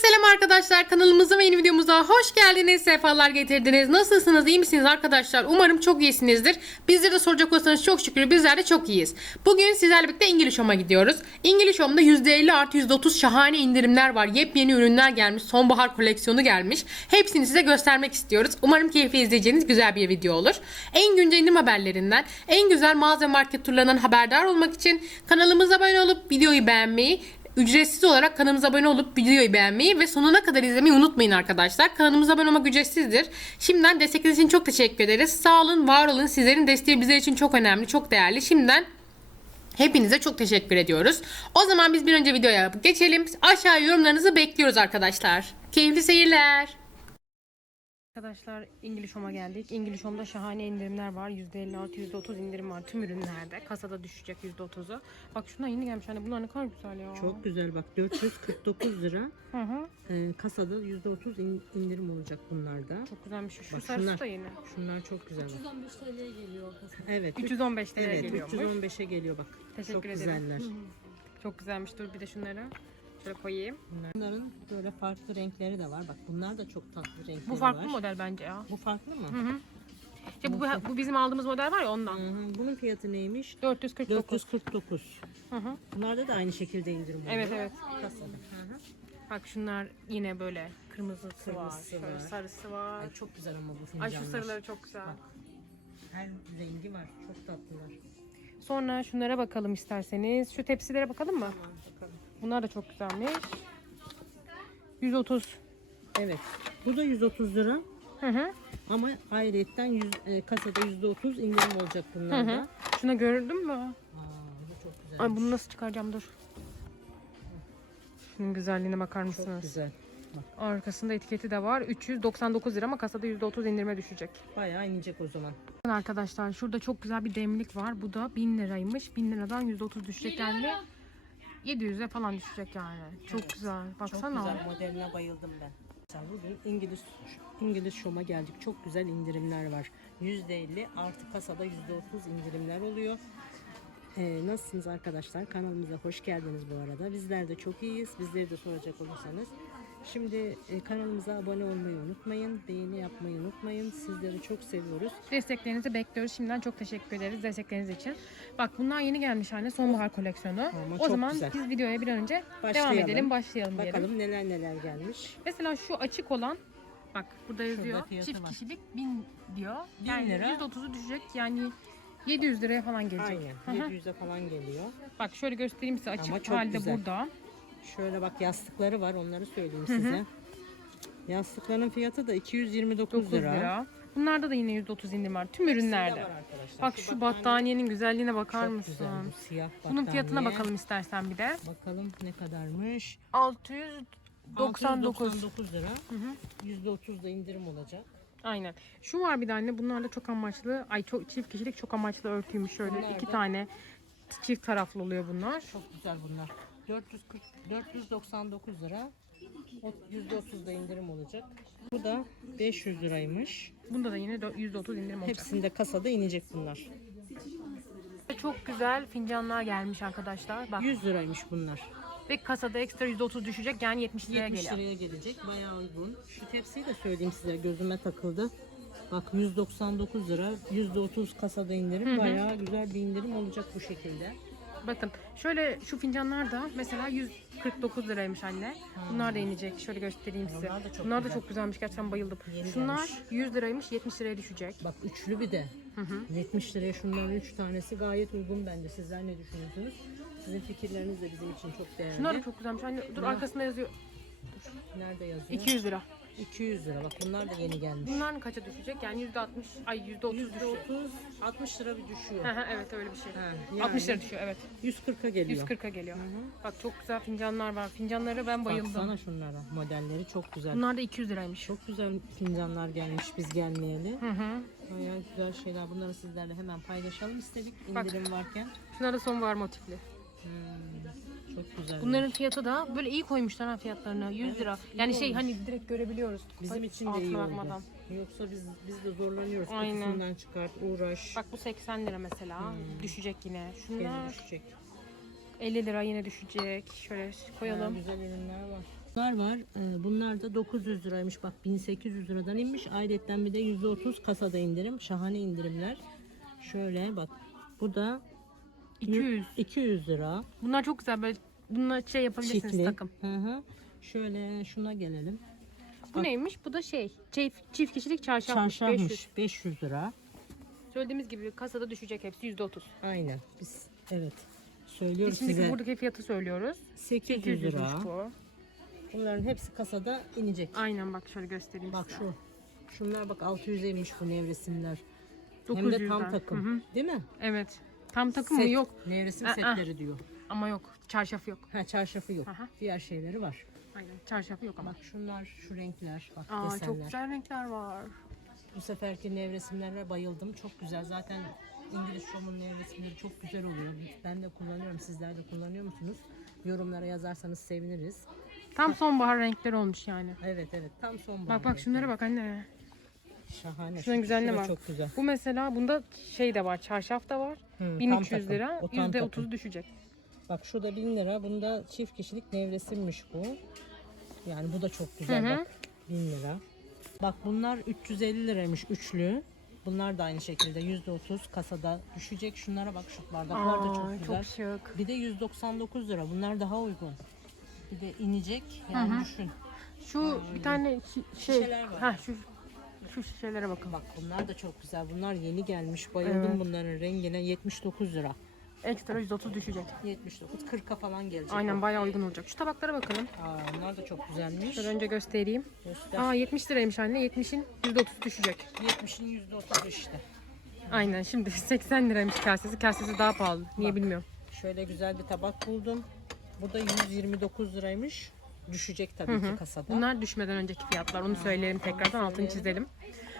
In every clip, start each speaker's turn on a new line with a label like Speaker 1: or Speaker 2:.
Speaker 1: selam arkadaşlar. Kanalımıza ve yeni videomuza hoş geldiniz. Sefalar getirdiniz. Nasılsınız? iyi misiniz arkadaşlar? Umarım çok iyisinizdir. Bizlere de soracak olursanız çok şükür bizler de çok iyiyiz. Bugün sizlerle birlikte İngiliz Home'a gidiyoruz. İngiliz Home'da %50 artı %30 şahane indirimler var. Yepyeni ürünler gelmiş. Sonbahar koleksiyonu gelmiş. Hepsini size göstermek istiyoruz. Umarım keyifli izleyeceğiniz güzel bir video olur. En güncel indirim haberlerinden, en güzel mağaza market turlarından haberdar olmak için kanalımıza abone olup videoyu beğenmeyi Ücretsiz olarak kanalımıza abone olup videoyu beğenmeyi ve sonuna kadar izlemeyi unutmayın arkadaşlar. Kanalımıza abone olmak ücretsizdir. Şimdiden destekleriniz için çok teşekkür ederiz. Sağ olun, var olun. Sizlerin desteği bizler için çok önemli, çok değerli. Şimdiden hepinize çok teşekkür ediyoruz. O zaman biz bir önce videoya geçelim. Aşağı yorumlarınızı bekliyoruz arkadaşlar. Keyifli seyirler. Arkadaşlar İngiliz Home'a geldik. İngiliz Home'da şahane indirimler var. %50 artı %30 indirim var tüm ürünlerde. Kasada düşecek %30'u. Bak şuna yeni gelmiş. Hani bunlar ne kadar güzel ya.
Speaker 2: Çok güzel bak 449 lira
Speaker 1: Hı hı.
Speaker 2: Ee, kasada %30 in- indirim olacak bunlarda.
Speaker 1: Çok güzelmiş. Şu
Speaker 2: Bak
Speaker 1: sarısı
Speaker 2: şunlar.
Speaker 1: da yeni.
Speaker 2: Şunlar çok güzel. bak.
Speaker 3: 315 TL'ye geliyor kasada.
Speaker 2: Evet. üç-
Speaker 1: 315 liraya
Speaker 2: evet
Speaker 1: geliyormuş.
Speaker 2: 315'e geliyor bak.
Speaker 1: Teşekkür
Speaker 2: çok
Speaker 1: ederim.
Speaker 2: güzeller.
Speaker 1: Çok güzelmiş. Dur bir de şunları şöyle koyayım.
Speaker 2: Bunlar- Bunların böyle farklı renkleri de var. Bak bunlar da çok tatlı renkleri
Speaker 1: Bu farklı
Speaker 2: var.
Speaker 1: model bence ya.
Speaker 2: Bu farklı mı?
Speaker 1: Hı hı. İşte bu, bu bizim aldığımız model var ya ondan.
Speaker 2: Hı hı. Bunun fiyatı neymiş?
Speaker 1: 449.
Speaker 2: 449.
Speaker 1: Hı hı.
Speaker 2: Bunlarda da aynı şekilde indirim oluyor.
Speaker 1: Evet evet.
Speaker 2: Kasada. Hı hı.
Speaker 1: Bak şunlar yine böyle kırmızısı, var.
Speaker 2: Kırmızısı
Speaker 1: Şöyle
Speaker 2: var.
Speaker 1: sarısı var.
Speaker 2: Ay, çok güzel ama bu
Speaker 1: Ay
Speaker 2: fincanlar.
Speaker 1: şu sarıları çok güzel.
Speaker 2: Bak. Her rengi var. Çok tatlılar.
Speaker 1: Sonra şunlara bakalım isterseniz. Şu tepsilere bakalım mı?
Speaker 2: Tamam.
Speaker 1: Bunlar da çok güzelmiş. 130.
Speaker 2: Evet. Bu da 130 lira.
Speaker 1: Hı hı.
Speaker 2: Ama ayrıyetten 100, e, kasada %30 indirim olacak
Speaker 1: Hı
Speaker 2: bunlarda.
Speaker 1: hı. Şuna gördün mü?
Speaker 2: Aa, bu çok güzel.
Speaker 1: Ay bunu nasıl çıkaracağım dur. Şunun güzelliğine bakar
Speaker 2: çok
Speaker 1: mısınız?
Speaker 2: güzel.
Speaker 1: Arkasında etiketi de var. 399 lira ama kasada %30 indirime düşecek.
Speaker 2: Bayağı inecek o zaman.
Speaker 1: Arkadaşlar şurada çok güzel bir demlik var. Bu da 1000 liraymış. 1000 liradan %30 düşecek yani. 700'e falan düşecek yani. Çok güzel.
Speaker 2: Çok
Speaker 1: Baksana.
Speaker 2: güzel modeline bayıldım ben. Mesela bugün İngiliz İngiliz Show'a geldik. Çok güzel indirimler var. %50 artı kasada %30 indirimler oluyor. Ee, nasılsınız arkadaşlar? Kanalımıza hoş geldiniz bu arada. Bizler de çok iyiyiz. Bizleri de soracak olursanız. Şimdi e, kanalımıza abone olmayı unutmayın. Beğeni yapmayı unutmayın. Sizleri çok seviyoruz.
Speaker 1: Desteklerinizi bekliyoruz. Şimdiden çok teşekkür ederiz destekleriniz için. Bak bunlar yeni gelmiş haline sonbahar koleksiyonu.
Speaker 2: Ama
Speaker 1: o
Speaker 2: çok
Speaker 1: zaman
Speaker 2: güzel.
Speaker 1: biz videoya bir an önce devam
Speaker 2: Başlayalım.
Speaker 1: edelim, başlayalım diyelim.
Speaker 2: Bakalım neler neler gelmiş.
Speaker 1: Mesela şu açık olan bak burada yazıyor. Çift
Speaker 2: var.
Speaker 1: kişilik 1000 diyor.
Speaker 2: 1000
Speaker 1: yani
Speaker 2: lira.
Speaker 1: %30'u düşecek. Yani 700 liraya falan gelecek.
Speaker 2: Aynen.
Speaker 1: Hı hı.
Speaker 2: 700'e falan geliyor.
Speaker 1: Bak şöyle göstereyim size açık
Speaker 2: Ama çok
Speaker 1: halde
Speaker 2: güzel.
Speaker 1: burada.
Speaker 2: Şöyle bak yastıkları var onları söyleyeyim size. Yastıkların fiyatı da 229
Speaker 1: 9
Speaker 2: lira.
Speaker 1: lira. Bunlarda da yine %30 indirim var. Tüm ürünlerde.
Speaker 2: var arkadaşlar.
Speaker 1: Bak şu battaniyenin güzelliğine bakar
Speaker 2: çok
Speaker 1: mısın?
Speaker 2: güzel bu siyah battaniye.
Speaker 1: Bunun fiyatına bakalım istersen bir de.
Speaker 2: Bakalım ne kadarmış.
Speaker 1: 699.
Speaker 2: 699 lira. %30 da indirim olacak.
Speaker 1: Aynen. Şu var bir tane. Bunlar da çok amaçlı. Ay çok çift kişilik çok amaçlı örtüymüş şöyle.
Speaker 2: Bunlar
Speaker 1: iki
Speaker 2: da-
Speaker 1: tane çift taraflı oluyor bunlar.
Speaker 2: Çok güzel bunlar. 440 499 lira. O- %30 da indirim olacak. Bu da 500 liraymış.
Speaker 1: Bunda da yine dö- %30 indirim olacak.
Speaker 2: Hepsinde kasada inecek bunlar.
Speaker 1: Çok güzel fincanlar gelmiş arkadaşlar. Bak
Speaker 2: 100 liraymış bunlar.
Speaker 1: ve kasada ekstra %30 düşecek yani 70 liraya
Speaker 2: 70
Speaker 1: geliyor.
Speaker 2: liraya gelecek. Bayağı uygun. Şu tepsiyi de söyleyeyim size. Gözüme takıldı. Bak 199 lira. %30 kasada indirim. Bayağı güzel bir indirim olacak bu şekilde.
Speaker 1: Bakın şöyle şu fincanlar da mesela 149 liraymış anne. Bunlar da inecek. Şöyle göstereyim size.
Speaker 2: Bunlar da çok
Speaker 1: Bunlar da
Speaker 2: güzel.
Speaker 1: çok güzelmiş. Gerçekten bayıldım.
Speaker 2: Yeni
Speaker 1: Şunlar
Speaker 2: gelmiş.
Speaker 1: 100 liraymış 70 liraya düşecek.
Speaker 2: Bak üçlü bir de. 70 liraya şunların 3 tanesi gayet uygun bence. Sizler ne düşünüyorsunuz? Sizin fikirleriniz de bizim için çok değerli.
Speaker 1: Şunlar da çok güzelmiş. Anne dur arkasında yazıyor.
Speaker 2: Nerede yazıyor?
Speaker 1: 200 lira.
Speaker 2: 200 lira. Bak bunlar da yeni gelmiş.
Speaker 1: Bunlar kaça düşecek? Yani %60 ay %30 düşüyor.
Speaker 2: %30 60 lira bir düşüyor.
Speaker 1: Hı hı, evet öyle bir şey.
Speaker 2: Ha,
Speaker 1: 60 lira
Speaker 2: yani
Speaker 1: düşüyor evet.
Speaker 2: 140'a geliyor.
Speaker 1: 140'a geliyor. Bak çok güzel fincanlar var. Fincanları ben bayıldım.
Speaker 2: Baksana şunlara. Modelleri çok güzel.
Speaker 1: Bunlar da 200 liraymış.
Speaker 2: Çok güzel fincanlar gelmiş biz gelmeyeli.
Speaker 1: Hı hı.
Speaker 2: Bayağı güzel şeyler. Bunları sizlerle hemen paylaşalım istedik
Speaker 1: Bak.
Speaker 2: indirim varken.
Speaker 1: Şunlar da sonbahar motifli.
Speaker 2: Hmm, çok güzel.
Speaker 1: Bunların fiyatı da böyle iyi koymuşlar ha fiyatlarını. 100 lira. Yani şey hani direkt görebiliyoruz.
Speaker 2: Bizim için de iyi oldu.
Speaker 1: bakmadan.
Speaker 2: Yoksa biz biz de zorlanıyoruz.
Speaker 1: Aynen.
Speaker 2: Kutusundan çıkart, uğraş.
Speaker 1: Bak bu 80 lira mesela. Düşecek yine.
Speaker 2: Gene
Speaker 1: Şunlar
Speaker 2: düşecek.
Speaker 1: 50 lira yine düşecek. Şöyle koyalım.
Speaker 2: güzel ürünler var. Bunlar var. Ee, Bunlar da 900 liraymış. Bak 1800 liradan inmiş. Ayrıca bir de %30 kasada indirim. Şahane indirimler. Şöyle bak. Bu da
Speaker 1: 200.
Speaker 2: 200 lira.
Speaker 1: Bunlar çok güzel böyle bununla şey yapabilirsiniz
Speaker 2: Çiftli.
Speaker 1: takım.
Speaker 2: Hı hı. Şöyle şuna gelelim.
Speaker 1: Bu neymiş? Bu da şey çift, çift kişilik çarşafmış.
Speaker 2: Çarşafmış
Speaker 1: 500.
Speaker 2: 500 lira.
Speaker 1: Söylediğimiz gibi kasada düşecek hepsi %30.
Speaker 2: Aynen. Biz evet söylüyoruz
Speaker 1: Biz şimdiki
Speaker 2: size.
Speaker 1: buradaki fiyatı söylüyoruz.
Speaker 2: 800
Speaker 1: 800
Speaker 2: lira.
Speaker 1: bu.
Speaker 2: Bunların hepsi kasada inecek.
Speaker 1: Aynen bak şöyle göstereyim
Speaker 2: Bak
Speaker 1: size.
Speaker 2: şu. Şunlar bak 600'e inmiş bu nevresimler. Hem de
Speaker 1: 900'den.
Speaker 2: tam takım.
Speaker 1: Hı hı.
Speaker 2: Değil mi?
Speaker 1: Evet. Tam takım mı?
Speaker 2: Set.
Speaker 1: Yok.
Speaker 2: Nevresim
Speaker 1: Aa,
Speaker 2: setleri diyor.
Speaker 1: Ama yok. Çarşaf yok.
Speaker 2: Ha çarşafı yok.
Speaker 1: Aha.
Speaker 2: Diğer şeyleri var.
Speaker 1: Aynen. Çarşafı yok ama.
Speaker 2: Bak şunlar şu renkler. Bak
Speaker 1: Aa
Speaker 2: desenler.
Speaker 1: çok güzel renkler var.
Speaker 2: Bu seferki nevresimlere bayıldım. Çok güzel. Zaten İngiliz Show'un nevresimleri çok güzel oluyor. Ben de kullanıyorum. Sizler de kullanıyor musunuz? Yorumlara yazarsanız seviniriz.
Speaker 1: Tam sonbahar renkleri olmuş yani.
Speaker 2: Evet evet. Tam sonbahar.
Speaker 1: Bak bak şunlara bak anne.
Speaker 2: Şahane.
Speaker 1: Şunun
Speaker 2: Şu-
Speaker 1: güzelliğine bak.
Speaker 2: Çok güzel.
Speaker 1: Bu mesela bunda şey de var. Çarşaf da var.
Speaker 2: Hı, tam
Speaker 1: 1300
Speaker 2: takım.
Speaker 1: lira.
Speaker 2: O tam takım.
Speaker 1: %30 düşecek.
Speaker 2: Bak şu da 1000 lira. Bunda çift kişilik nevresimmiş bu. Yani bu da çok güzel
Speaker 1: Hı hı.
Speaker 2: bak. 1000 lira. Bak bunlar 350 liraymış üçlü. Bunlar da aynı şekilde %30 kasada düşecek. Şunlara bak şu bardaklar da çok
Speaker 1: Aa,
Speaker 2: güzel.
Speaker 1: çok şık.
Speaker 2: Bir de 199 lira. Bunlar daha uygun. Bir de inecek. Yani düşün.
Speaker 1: Şu bir tane şi- şey.
Speaker 2: Şişeler var.
Speaker 1: Ha şu şu şişelere bakın.
Speaker 2: Bak bunlar da çok güzel. Bunlar yeni gelmiş. Bayıldım
Speaker 1: Evet.
Speaker 2: bunların rengine. 79 lira.
Speaker 1: Ekstra 130 düşecek.
Speaker 2: 79 40'a falan gelecek.
Speaker 1: Aynen bayağı uygun olacak. Şu tabaklara bakalım.
Speaker 2: Aa, bunlar da çok güzelmiş.
Speaker 1: Şöyle önce göstereyim.
Speaker 2: Göster.
Speaker 1: Aa 70 liraymış anne. 70'in %30 düşecek.
Speaker 2: 70'in %30 işte.
Speaker 1: Aynen şimdi 80 liraymış kasesi. Kasesi daha pahalı. Niye bilmiyorum.
Speaker 2: Şöyle güzel bir tabak buldum. Bu da 129 liraymış. Düşecek tabii ki kasada.
Speaker 1: Bunlar düşmeden önceki fiyatlar. Onu söyleyelim tekrardan altını çizelim.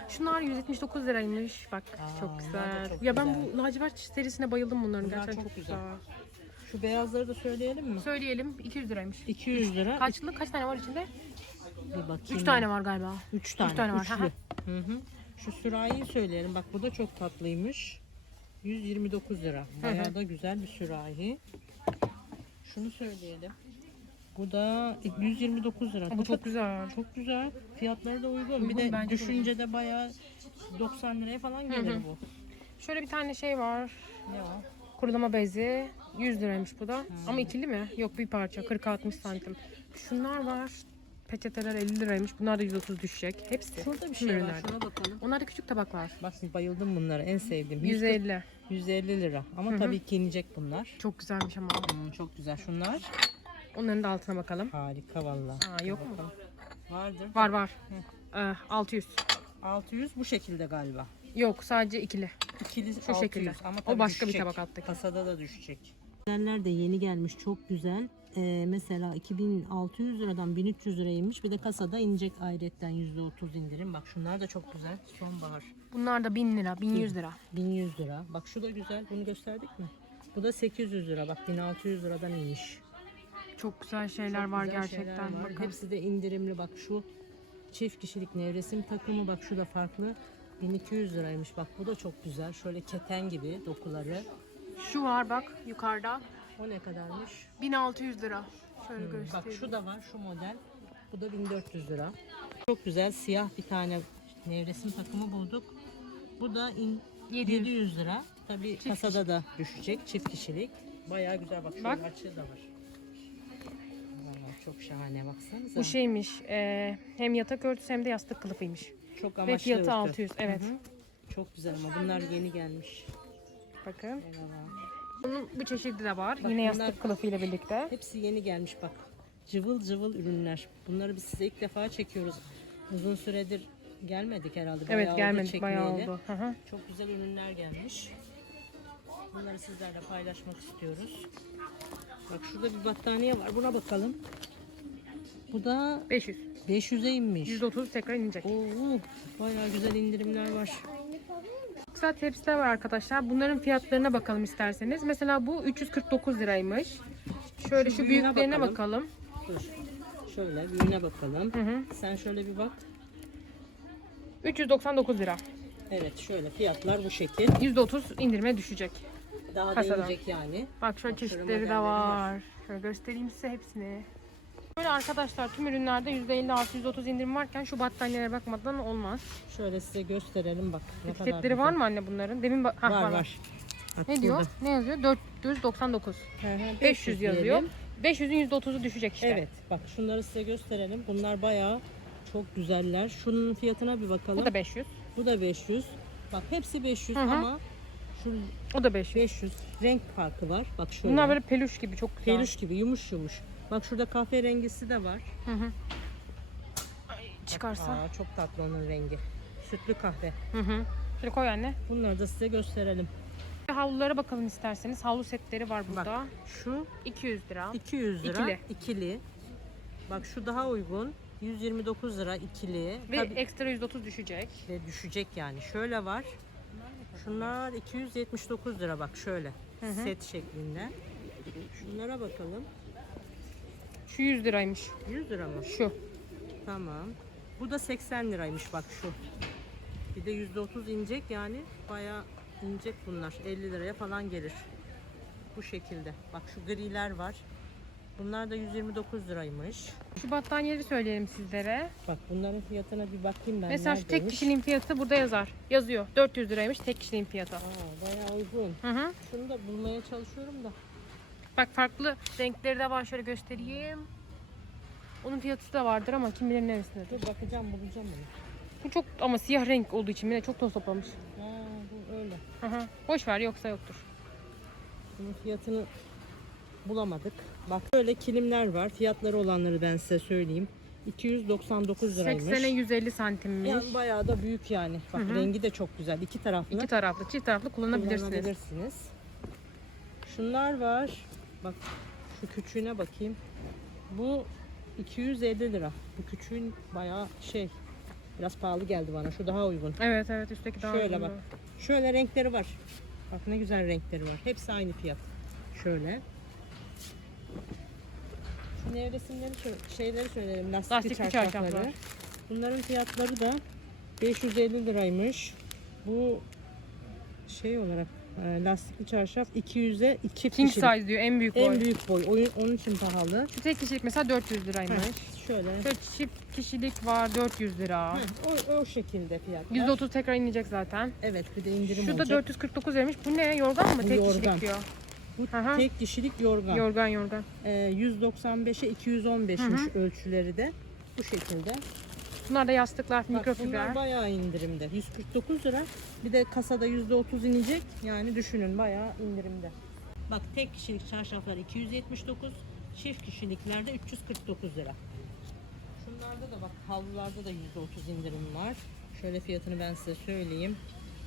Speaker 1: Şunlar 179 liraymış. Bak çok
Speaker 2: bunlar da
Speaker 1: güzel.
Speaker 2: çok
Speaker 1: ya ben
Speaker 2: güzel.
Speaker 1: bu lacivert serisine bayıldım bunların.
Speaker 2: Bunlar
Speaker 1: Gerçekten
Speaker 2: çok
Speaker 1: çok
Speaker 2: güzel.
Speaker 1: güzel.
Speaker 2: Şu beyazları da söyleyelim mi?
Speaker 1: Söyleyelim 200 liraymış.
Speaker 2: 200 lira.
Speaker 1: Kaçlı kaç tane var içinde?
Speaker 2: Bir bakayım.
Speaker 1: 3 tane var galiba.
Speaker 2: 3 tane.
Speaker 1: tane var,
Speaker 2: Üçlü.
Speaker 1: hı hı.
Speaker 2: Hı hı. Şu sürahiyi söyleyelim. Bak bu da çok tatlıymış. 129 lira. Bayağı da güzel bir sürahi. Şunu söyleyelim. Bu da 129 lira.
Speaker 1: Bu çok güzel.
Speaker 2: Çok güzel. Fiyatları da uygun.
Speaker 1: Uygun,
Speaker 2: bir de
Speaker 1: bence
Speaker 2: düşünce de bayağı 90 liraya falan gelir bu.
Speaker 1: Şöyle bir tane şey var.
Speaker 2: Ne o?
Speaker 1: Kurulama bezi 100 liraymış bu da. Ama ikili mi? Yok bir parça 40-60 santim. Şunlar var. Peçeteler 50 liraymış. Bunlar da 130 düşecek. Hepsi.
Speaker 2: Şurada bir şey var. Şuna bakalım.
Speaker 1: Onlar da küçük tabaklar.
Speaker 2: Bak bayıldım bunlara. En sevdiğim. 140
Speaker 1: 150.
Speaker 2: 150 lira. Ama tabii ki inecek bunlar.
Speaker 1: Çok güzelmiş ama.
Speaker 2: Hmm, çok güzel. Şunlar
Speaker 1: Onların da altına bakalım.
Speaker 2: harika valla.
Speaker 1: Aa, yok mu?
Speaker 2: Vardır.
Speaker 1: Var var. Ee, 600.
Speaker 2: 600 bu şekilde galiba.
Speaker 1: Yok sadece ikili.
Speaker 2: İkili
Speaker 1: Şu
Speaker 2: 600
Speaker 1: şekilde.
Speaker 2: ama
Speaker 1: O başka bir
Speaker 2: düşecek.
Speaker 1: tabak alttaki.
Speaker 2: Kasada da düşecek. Modeller de yeni gelmiş çok güzel. Ee, mesela 2600 liradan 1300 liraymış. Bir de kasada inecek ayrıyetten %30 indirim. Bak şunlar da çok güzel. Sonbahar.
Speaker 1: Bunlar da 1000 lira, 1100 lira.
Speaker 2: 1100 lira. Bak şu da güzel. Bunu gösterdik mi? Bu da 800 lira. Bak 1600 liradan inmiş.
Speaker 1: Çok güzel şeyler
Speaker 2: Çok
Speaker 1: var
Speaker 2: güzel
Speaker 1: gerçekten.
Speaker 2: şeyler var.
Speaker 1: Bakın.
Speaker 2: Hepsi de indirimli. Bak şu çift kişilik nevresim takımı. Bak şu da farklı. 1200 liraymış. Bak bu da çok güzel. Şöyle keten gibi dokuları.
Speaker 1: Şu var bak yukarıda.
Speaker 2: O ne kadarmış?
Speaker 1: 1600 lira. Şöyle
Speaker 2: Bak
Speaker 1: göstereyim.
Speaker 2: şu da var şu model. Bu da 1400 lira. Çok güzel siyah bir tane nevresim takımı bulduk. Bu da in-
Speaker 1: 700.
Speaker 2: 700 lira. Tabii kasada da düşecek çift kişilik. Bayağı güzel bak. Şöyle
Speaker 1: Bak.
Speaker 2: da var. Çok şahane baksanıza.
Speaker 1: Bu şeymiş. e, hem yatak örtüsü hem de yastık kılıfıymış.
Speaker 2: çok
Speaker 1: Ve
Speaker 2: amaçlı
Speaker 1: fiyatı
Speaker 2: örtü.
Speaker 1: 600. Evet.
Speaker 2: Hı hı. Çok güzel ama bunlar yeni gelmiş.
Speaker 1: Bakın.
Speaker 2: Eyvallah.
Speaker 1: Bunun bu çeşidi de var.
Speaker 2: Bak
Speaker 1: Yine yastık kılıfıyla birlikte.
Speaker 2: Hepsi yeni gelmiş bak. Cıvıl cıvıl ürünler. Bunları biz size ilk defa çekiyoruz. Uzun süredir gelmedik herhalde. Bayağı
Speaker 1: Evet gelmedik bayağı oldu. Hı hı.
Speaker 2: Çok güzel ürünler gelmiş. Bunları sizlerle paylaşmak istiyoruz. Bak şurada bir battaniye var. Buna bakalım. Bu da
Speaker 1: 500.
Speaker 2: 500'e inmiş.
Speaker 1: 130 tekrar inecek.
Speaker 2: Oo, bayağı güzel indirimler var.
Speaker 1: Güzel tepsiler var arkadaşlar. Bunların fiyatlarına bakalım isterseniz. Mesela bu 349 liraymış. Şöyle
Speaker 2: Şu
Speaker 1: şu, büyüklerine
Speaker 2: bakalım.
Speaker 1: bakalım.
Speaker 2: Dur. Şöyle büyüğüne bakalım.
Speaker 1: Hı hı.
Speaker 2: Sen şöyle bir bak.
Speaker 1: 399 lira.
Speaker 2: Evet şöyle fiyatlar bu şekil.
Speaker 1: %30 indirime düşecek.
Speaker 2: Daha da
Speaker 1: Kasadan.
Speaker 2: inecek yani.
Speaker 1: Bak şöyle
Speaker 2: Bak
Speaker 1: çeşitleri de var.
Speaker 2: var.
Speaker 1: Şöyle göstereyim size hepsini. Böyle arkadaşlar tüm ürünlerde %50 artı %30 indirim varken şu battaniyelere bakmadan olmaz.
Speaker 2: Şöyle size gösterelim bak. Ne kadar
Speaker 1: Etiketleri var
Speaker 2: güzel.
Speaker 1: mı anne bunların? Demin ba- Hah,
Speaker 2: Var var. Bak
Speaker 1: Ne diyor?
Speaker 2: burada.
Speaker 1: Ne yazıyor? 499.
Speaker 2: Hı hı,
Speaker 1: 500 yazıyor.
Speaker 2: diyelim.
Speaker 1: 500'ün %30'u düşecek işte.
Speaker 2: Evet bak şunları size gösterelim. Bunlar bayağı çok güzeller. Şunun fiyatına bir bakalım.
Speaker 1: Bu da 500.
Speaker 2: Bu da 500. Bak hepsi 500
Speaker 1: Hı hı.
Speaker 2: ama şu
Speaker 1: O da 500.
Speaker 2: 500 renk farkı var. Bak şöyle.
Speaker 1: Bunlar böyle peluş gibi çok güzel.
Speaker 2: peluş gibi yumuş yumuş. Bak şurada kahverengisi de var.
Speaker 1: Hı hı. Ay, çıkarsa.
Speaker 2: Aa, çok tatlı onun rengi. Sütlü kahve.
Speaker 1: Hı hı. Şöyle koy anne.
Speaker 2: Bunları da size gösterelim.
Speaker 1: Havlulara bakalım isterseniz. Havlu setleri var burada.
Speaker 2: Bak şu
Speaker 1: 200 lira.
Speaker 2: 200 lira.
Speaker 1: İkili.
Speaker 2: ikili. Bak şu daha uygun. 129 lira ikili.
Speaker 1: Ve
Speaker 2: Tabii
Speaker 1: ekstra %30 düşecek.
Speaker 2: de düşecek yani. Şöyle var. Şunlar 279 lira bak şöyle. Set şeklinde. Şunlara bakalım.
Speaker 1: Şu 100 liraymış.
Speaker 2: 100 lira mı?
Speaker 1: Şu.
Speaker 2: Tamam. Bu da 80 liraymış bak şu. Bir de %30 inecek yani bayağı inecek bunlar. 50 liraya falan gelir. Bu şekilde. Bak şu griler var. Bunlar da 129 liraymış.
Speaker 1: Şu battaniyeleri söyleyelim sizlere.
Speaker 2: Bak bunların fiyatına bir bakayım ben.
Speaker 1: Mesela şu tek kişiliğin fiyatı burada yazar. Yazıyor. 400 liraymış tek kişiliğin fiyatı.
Speaker 2: Aa, bayağı uygun.
Speaker 1: Hı hı.
Speaker 2: Şunu da bulmaya çalışıyorum da.
Speaker 1: Bak farklı renkleri de var. Şöyle göstereyim. Onun fiyatı da vardır ama kim bilir neresindedir.
Speaker 2: Dur bakacağım bulacağım bunu.
Speaker 1: Bu çok ama siyah renk olduğu için bile çok toz toplamış.
Speaker 2: Ha, bu öyle.
Speaker 1: Hı. Boş ver yoksa yoktur.
Speaker 2: Bunun fiyatını bulamadık. Bak böyle kilimler var. Fiyatları olanları ben size söyleyeyim. 299 liraymış.
Speaker 1: 80'e 150 santimmiş.
Speaker 2: Yani bayağı da büyük yani. Bak rengi de çok güzel. İki taraflı.
Speaker 1: İki taraflı, çift taraflı kullanabilirsiniz.
Speaker 2: kullanabilirsiniz. Şunlar var. Bak şu küçüğüne bakayım. Bu 250 lira. Bu küçüğün bayağı şey biraz pahalı geldi bana. Şu daha uygun.
Speaker 1: Evet evet üstteki daha
Speaker 2: Şöyle
Speaker 1: uygun.
Speaker 2: bak. Şöyle renkleri var. Bak ne güzel renkleri var. Hepsi aynı fiyat. Şöyle. Şu nevresimleri şeyleri söyleyelim. Lastikli,
Speaker 1: Lastikli
Speaker 2: çarşafları.
Speaker 1: çarşaflar.
Speaker 2: Bunların fiyatları da 550 liraymış. Bu şey olarak lastikli çarşaf 200'e 2
Speaker 1: King
Speaker 2: kişilik.
Speaker 1: size diyor en büyük boy.
Speaker 2: En büyük boy. Oyun, onun için pahalı.
Speaker 1: Şu tek kişilik mesela 400 liraymış.
Speaker 2: Heh, şöyle.
Speaker 1: Şöyle çift kişilik var 400 lira.
Speaker 2: Heh, o, o şekilde fiyatlar.
Speaker 1: %30 tekrar inecek zaten.
Speaker 2: Evet bir de indirim
Speaker 1: Şu da
Speaker 2: olacak.
Speaker 1: 449 liraymış. Bu ne? Yorgan mı?
Speaker 2: Bu
Speaker 1: tek
Speaker 2: yorgan.
Speaker 1: kişilik diyor.
Speaker 2: Bu
Speaker 1: Aha.
Speaker 2: tek kişilik yorgan.
Speaker 1: Yorgan yorgan.
Speaker 2: Ee, 195'e 215'miş ölçüleri de. Bu şekilde.
Speaker 1: Bunlar da yastıklar,
Speaker 2: Bak bunlar
Speaker 1: mikrofiber.
Speaker 2: bayağı indirimde. 149 lira. Bir de kasada %30 inecek. Yani düşünün bayağı indirimde. Bak tek kişilik çarşaflar 279. Çift kişiliklerde 349 lira. Şunlarda da bak havlularda da %30 indirim var. Şöyle fiyatını ben size söyleyeyim.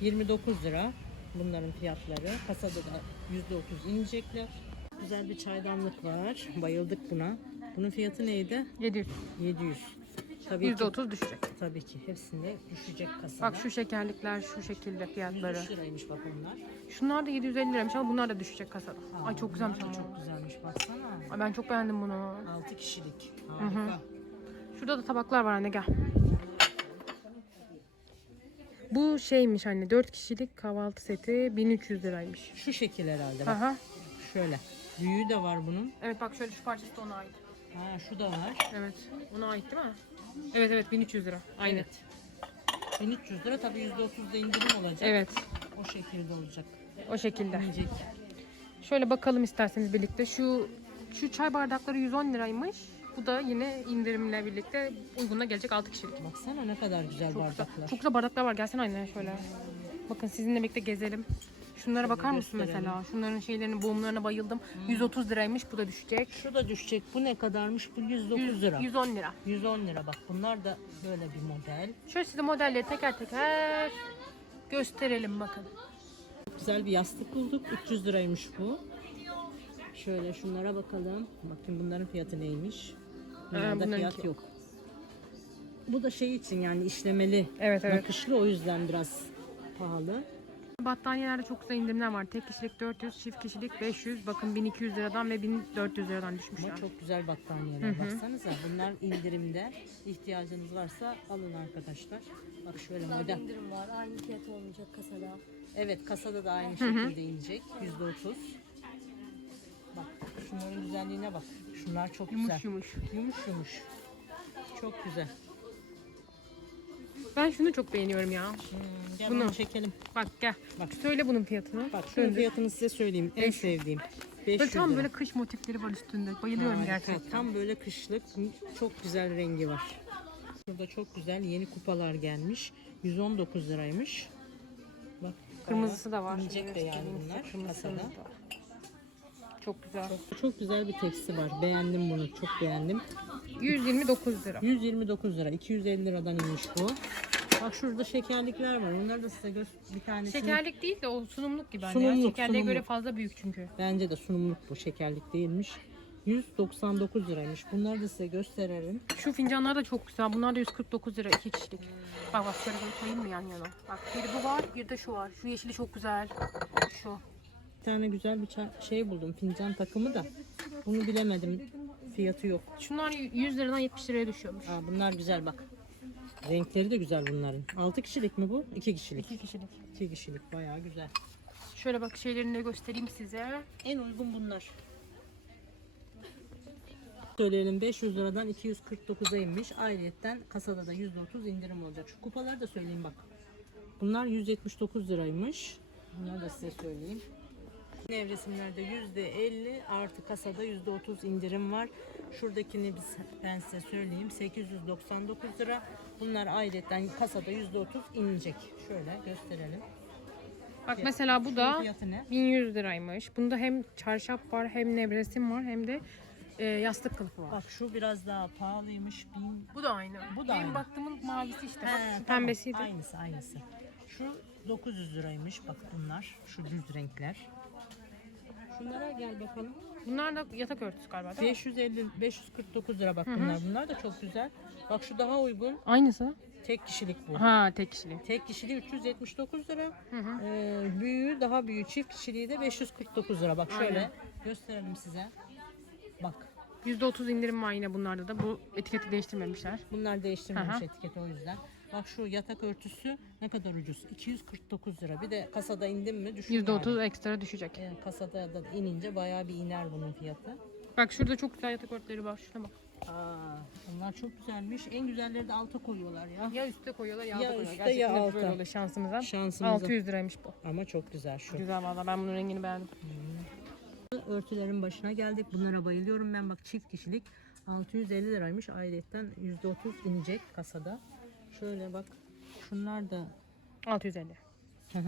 Speaker 2: 29 lira bunların fiyatları. Kasada da %30 inecekler. Güzel bir çaydanlık var. Bayıldık buna. Bunun fiyatı neydi?
Speaker 1: 700.
Speaker 2: 700. Tabii ki,
Speaker 1: %30 düşecek.
Speaker 2: tabii ki hepsinde düşecek kasada.
Speaker 1: Bak şu şekerlikler şu şekilde fiyatları.
Speaker 2: 103 liraymış bak onlar.
Speaker 1: Şunlar da 750 liraymış ama bunlar da düşecek kasada. Ay çok güzelmiş
Speaker 2: Bunlar
Speaker 1: ama.
Speaker 2: Çok güzelmiş baksana.
Speaker 1: Ay ben çok beğendim bunu.
Speaker 2: 6 kişilik. Harika.
Speaker 1: Şurada da tabaklar var anne gel. Bu şeymiş anne 4 kişilik kahvaltı seti 1300 liraymış.
Speaker 2: Şu şekil herhalde bak.
Speaker 1: Aha.
Speaker 2: Şöyle. Büyüğü de var bunun.
Speaker 1: Evet bak şöyle şu parçası da ona ait.
Speaker 2: Ha şu da var.
Speaker 1: Evet. Ona ait değil mi? Evet evet 1300 lira. Aynı.
Speaker 2: Evet. 1300 lira tabii %30 da indirim olacak.
Speaker 1: Evet.
Speaker 2: O şekilde olacak.
Speaker 1: O şekilde.
Speaker 2: İnecek.
Speaker 1: Şöyle bakalım isterseniz birlikte. Şu şu çay bardakları 110 liraymış. Bu da yine indirimle birlikte uyguna gelecek 6 kişilik.
Speaker 2: Baksana ne kadar güzel
Speaker 1: Çok
Speaker 2: bardaklar.
Speaker 1: güzel, çok güzel bardaklar var. Gelsene anne şöyle. Bakın sizinle birlikte gezelim. Şunlara bakar mısın
Speaker 2: gösterelim.
Speaker 1: mesela? Şunların şeylerinin boğumlarına bayıldım. 130 liraymış. Bu da düşecek.
Speaker 2: Şu da düşecek. Bu ne kadarmış? Bu 109 lira.
Speaker 1: 110 lira.
Speaker 2: 110 lira bak. Bunlar da böyle bir model.
Speaker 1: Şöyle size modelleri teker teker gösterelim bakın.
Speaker 2: Güzel bir yastık bulduk. 300 liraymış bu. Şöyle şunlara bakalım. Bakın bunların fiyatı neymiş. Bunlarda
Speaker 1: Ee, bunlarınki
Speaker 2: fiyat yok. Bu da şey için yani işlemeli,
Speaker 1: Evet evet.
Speaker 2: nakışlı o yüzden biraz pahalı.
Speaker 1: Battaniyelerde çok güzel indirimler var. Tek kişilik 400, çift kişilik 500. Bakın 1200 liradan ve 1400 liradan düşmüş
Speaker 2: Ama çok güzel battaniyeler. Baksanıza bunlar indirimde. İhtiyacınız varsa alın arkadaşlar. Bak şöyle
Speaker 3: bir
Speaker 2: model.
Speaker 3: indirim var. Aynı fiyat olmayacak kasada.
Speaker 2: Evet kasada da aynı şekilde inecek. %30. Bak şunların güzelliğine bak. Şunlar çok
Speaker 1: Yumuş
Speaker 2: güzel.
Speaker 1: yumuş.
Speaker 2: Yumuş yumuş. Çok güzel.
Speaker 1: Ben şunu çok beğeniyorum ya.
Speaker 2: Hmm, gel
Speaker 1: Bunu.
Speaker 2: çekelim.
Speaker 1: Bak gel.
Speaker 2: Bak.
Speaker 1: Söyle bunun fiyatını.
Speaker 2: Bak şunun
Speaker 1: Döndür.
Speaker 2: fiyatını size söyleyeyim. En
Speaker 1: Beş-
Speaker 2: sevdiğim. 500
Speaker 1: Böyle tam böyle kış motifleri var üstünde. Bayılıyorum
Speaker 2: Harika.
Speaker 1: gerçekten.
Speaker 2: Tam böyle kışlık çok güzel rengi var. Burada çok güzel yeni kupalar gelmiş. 119 liraymış. Bak
Speaker 1: Kırmızısı da var.
Speaker 2: İnecek de yani bunlar
Speaker 1: kırmızısı da. Çok güzel.
Speaker 2: Çok, çok güzel bir teksti var. Beğendim bunu. Çok beğendim.
Speaker 1: 129 lira.
Speaker 2: 129 lira. 250 liradan inmiş bu. Bak şurada şekerlikler var. Onları da size göz bir tanesini.
Speaker 1: Şekerlik değil de o sunumluk gibi anne.
Speaker 2: Sunumluk,
Speaker 1: Şekerliğe göre
Speaker 2: sunumluk.
Speaker 1: fazla büyük çünkü.
Speaker 2: Bence de sunumluk bu. Şekerlik değilmiş. 199 liraymış. Bunları da size gösterelim.
Speaker 1: Şu fincanlar da çok güzel. Bunlar da 149 lira iki kişilik. Bak bak şöyle böyle koyayım mı yan yana? Bak biri bu var, bir de şu var. Şu yeşili çok güzel. Şu.
Speaker 2: Bir tane güzel bir ça- şey buldum. Fincan takımı da. Bunu bilemedim. Fiyatı yok.
Speaker 1: Şunlar 100 liradan 70 liraya düşüyormuş.
Speaker 2: Aa, bunlar güzel bak. Renkleri de güzel bunların. 6 kişilik mi bu? 2 kişilik.
Speaker 1: İki kişilik.
Speaker 2: 2 kişilik bayağı güzel.
Speaker 1: Şöyle bak şeylerini de göstereyim size.
Speaker 2: En uygun bunlar. Söyleyelim 500 liradan 249'a inmiş. Ayrıyetten kasada da %30 indirim olacak. Şu kupaları da söyleyeyim bak. Bunlar 179 liraymış. Bunları da size söyleyeyim. Nevresimlerde %50 artı kasada %30 indirim var. Şuradakini biz, ben size söyleyeyim 899 lira. Bunlar ayrıyetten kasada %30 inecek. Şöyle gösterelim.
Speaker 1: Bak mesela bu da
Speaker 2: Şunun fiyatı ne?
Speaker 1: 1100 liraymış. Bunda hem çarşaf var, hem nevresim var, hem de e, yastık kılıfı var.
Speaker 2: Bak şu biraz daha pahalıymış. 1000
Speaker 1: Bu da aynı.
Speaker 2: Bu da
Speaker 1: Benim
Speaker 2: aynı.
Speaker 1: baktığımın mavisi işte.
Speaker 2: He, tamam.
Speaker 1: pembesiydi.
Speaker 2: Aynısı aynısı. Şu 900 liraymış bak bunlar. Şu düz renkler. Şunlara gel bakalım.
Speaker 1: Bunlar da yatak örtüsü galiba değil mi?
Speaker 2: 550 549 lira bak bunlar. Bunlar da çok güzel. Bak şu daha uygun.
Speaker 1: Aynısı.
Speaker 2: Tek kişilik bu.
Speaker 1: Ha tek kişilik.
Speaker 2: Tek kişiliği 379 lira.
Speaker 1: Hı hı.
Speaker 2: Ee, büyüğü daha büyüğü çift kişiliği de 549 lira. Bak şöyle
Speaker 1: Aynen.
Speaker 2: gösterelim size. Bak
Speaker 1: %30 indirim var yine bunlarda da. Bu etiketi değiştirmemişler.
Speaker 2: bunlar değiştirmemiş
Speaker 1: Aha.
Speaker 2: etiketi o yüzden. Bak şu yatak örtüsü ne kadar ucuz? 249 lira. Bir de kasada indim mi düşün yani.
Speaker 1: %30 ekstra düşecek.
Speaker 2: Yani kasada da inince bayağı bir iner bunun fiyatı.
Speaker 1: Bak şurada çok güzel yatak örtüleri var. Şuna bak.
Speaker 2: Aa, bunlar çok güzelmiş. En güzelleri de alta koyuyorlar ya.
Speaker 1: Ya üstte koyuyorlar ya,
Speaker 2: Ya
Speaker 1: alta koyuyorlar.
Speaker 2: üstte,
Speaker 1: Gerçekten
Speaker 2: ya
Speaker 1: böyle
Speaker 2: alta.
Speaker 1: oluyor şansımıza.
Speaker 2: Şansımıza.
Speaker 1: 600 liraymış bu.
Speaker 2: Ama çok güzel şu.
Speaker 1: Güzel valla ben bunun rengini beğendim.
Speaker 2: Örtülerin başına geldik. Bunlara bayılıyorum ben. Bak çift kişilik 650 liraymış. Ayrıyetten %30 inecek kasada. Şöyle bak. Şunlar da
Speaker 1: 650.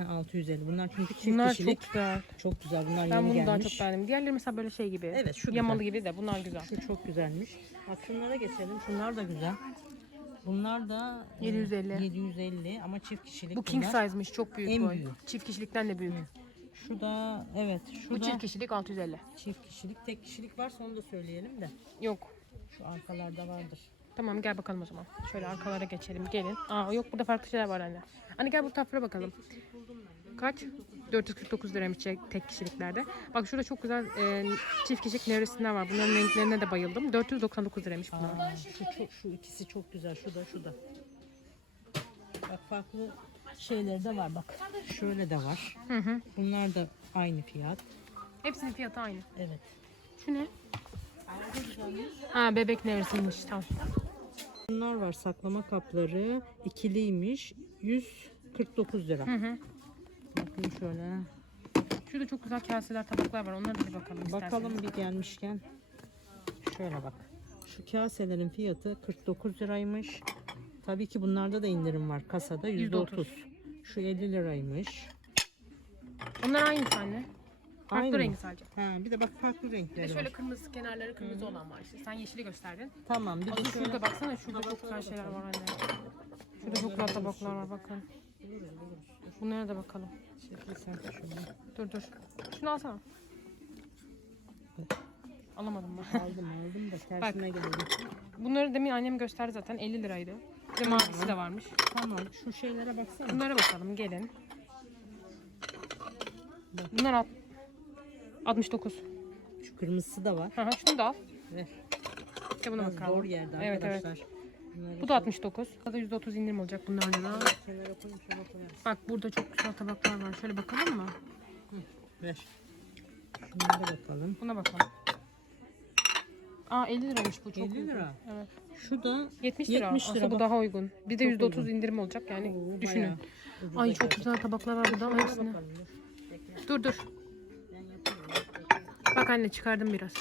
Speaker 2: 650. Bunlar çünkü çift
Speaker 1: Bunlar
Speaker 2: kişilik.
Speaker 1: çok güzel.
Speaker 2: Çok güzel. Bunlar
Speaker 1: Ben
Speaker 2: yeni
Speaker 1: bunu daha
Speaker 2: gelmiş.
Speaker 1: çok beğendim. Diğerleri mesela böyle şey gibi.
Speaker 2: Evet, şu
Speaker 1: Yamalı
Speaker 2: güzel.
Speaker 1: gibi de bunlar güzel.
Speaker 2: Şu çok güzelmiş. Bak şunlara geçelim. Şunlar da güzel. Bunlar da e,
Speaker 1: 750.
Speaker 2: 750 ama çift kişilik
Speaker 1: Bu king size'mış çok büyük
Speaker 2: En
Speaker 1: boy.
Speaker 2: büyüğü.
Speaker 1: Çift kişilikten de büyük.
Speaker 2: Şu da evet. Şu
Speaker 1: Bu
Speaker 2: da
Speaker 1: çift kişilik 650.
Speaker 2: çift kişilik. Tek kişilik varsa onu da söyleyelim de.
Speaker 1: Yok.
Speaker 2: Şu arkalarda vardır.
Speaker 1: Tamam gel bakalım o zaman. Şöyle arkalara geçelim. Gelin. Aa yok burada farklı şeyler var anne. Anne gel bu tafra bakalım. Kaç? 449 liraymış tek- tek kişiliklerde. Bak şurada çok güzel e, çift kişilik nevresimler var. Bunların renklerine de bayıldım. 499 liraymış bunlar.
Speaker 2: Aa, şu çok şu ikisi çok güzel. Şu da şu da. Bak farklı şeyleri de var bak. Şöyle de var.
Speaker 1: Hı hı.
Speaker 2: Bunlar da aynı fiyat.
Speaker 1: Hepsinin fiyatı aynı.
Speaker 2: Evet.
Speaker 1: Şu ne? Ha bebek nevresimmiş tamam.
Speaker 2: Bunlar var saklama kapları. ikiliymiş. 149 lira.
Speaker 1: Hı hı.
Speaker 2: Bakın şöyle.
Speaker 1: Şurada çok güzel kaseler, tabaklar var. Onlara da bir bakalım isterseniz.
Speaker 2: Bakalım bir gelmişken. Şöyle bak. Şu kaselerin fiyatı 49 liraymış. Tabii ki bunlarda da indirim var. Kasada %30. Şu 50 liraymış.
Speaker 1: Onlar aynı anne. Farklı
Speaker 2: Aynı mı?
Speaker 1: rengi sadece.
Speaker 2: Ha, bir de bak farklı
Speaker 1: Bir de
Speaker 2: renkleri
Speaker 1: şöyle
Speaker 2: var.
Speaker 1: kırmızı kenarları kırmızı olan var işte. Sen yeşili gösterdin.
Speaker 2: Tamam bir de
Speaker 1: Ama
Speaker 2: şöyle.
Speaker 1: şurada baksana şurada çok güzel şeyler var anne. Şurada çok güzel tabaklar var bakın. Bunlara da bakalım.
Speaker 2: Şekil sen şunu.
Speaker 1: Dur dur. Şunu alsana. Alamadım ben.
Speaker 2: Aldım aldım da tersine gelelim.
Speaker 1: Bunları demin annem gösterdi zaten 50 liraydı. Bir de mavisi de varmış.
Speaker 2: Tamam şu şeylere baksana.
Speaker 1: Bunlara bakalım gelin. Bunlar alt- 69.
Speaker 2: Şu kırmızısı da var.
Speaker 1: Hı hı, şunu da al.
Speaker 2: Ver.
Speaker 1: De buna
Speaker 2: Biraz
Speaker 1: bakalım.
Speaker 2: zor yerde
Speaker 1: Evet evet.
Speaker 2: arkadaşlar. Bunları
Speaker 1: Bu da 69. Burada %30 indirim olacak bunlarda da.
Speaker 2: kenara koyayım şöyle koyarız.
Speaker 1: Bak burada çok güzel tabaklar var. Şöyle bakalım mı?
Speaker 2: Ver. Şunlara bakalım.
Speaker 1: Buna bakalım. Aa 50 liraymış bu çok
Speaker 2: 50
Speaker 1: uygun.
Speaker 2: lira.
Speaker 1: Evet.
Speaker 2: Şu da
Speaker 1: 70 lira.
Speaker 2: 70 lira,
Speaker 1: Aslında bu
Speaker 2: bak.
Speaker 1: daha uygun. Bir de
Speaker 2: Çok
Speaker 1: %30
Speaker 2: uygun.
Speaker 1: indirim olacak yani
Speaker 2: Oo,
Speaker 1: düşünün.
Speaker 2: ucuza
Speaker 1: Ay çok
Speaker 2: geldi.
Speaker 1: güzel tabaklar var burada ama
Speaker 2: Şunlara
Speaker 1: hepsini.
Speaker 2: bakalım, dur. Bekle,
Speaker 1: Dur dur. Bak anne çıkardım biraz.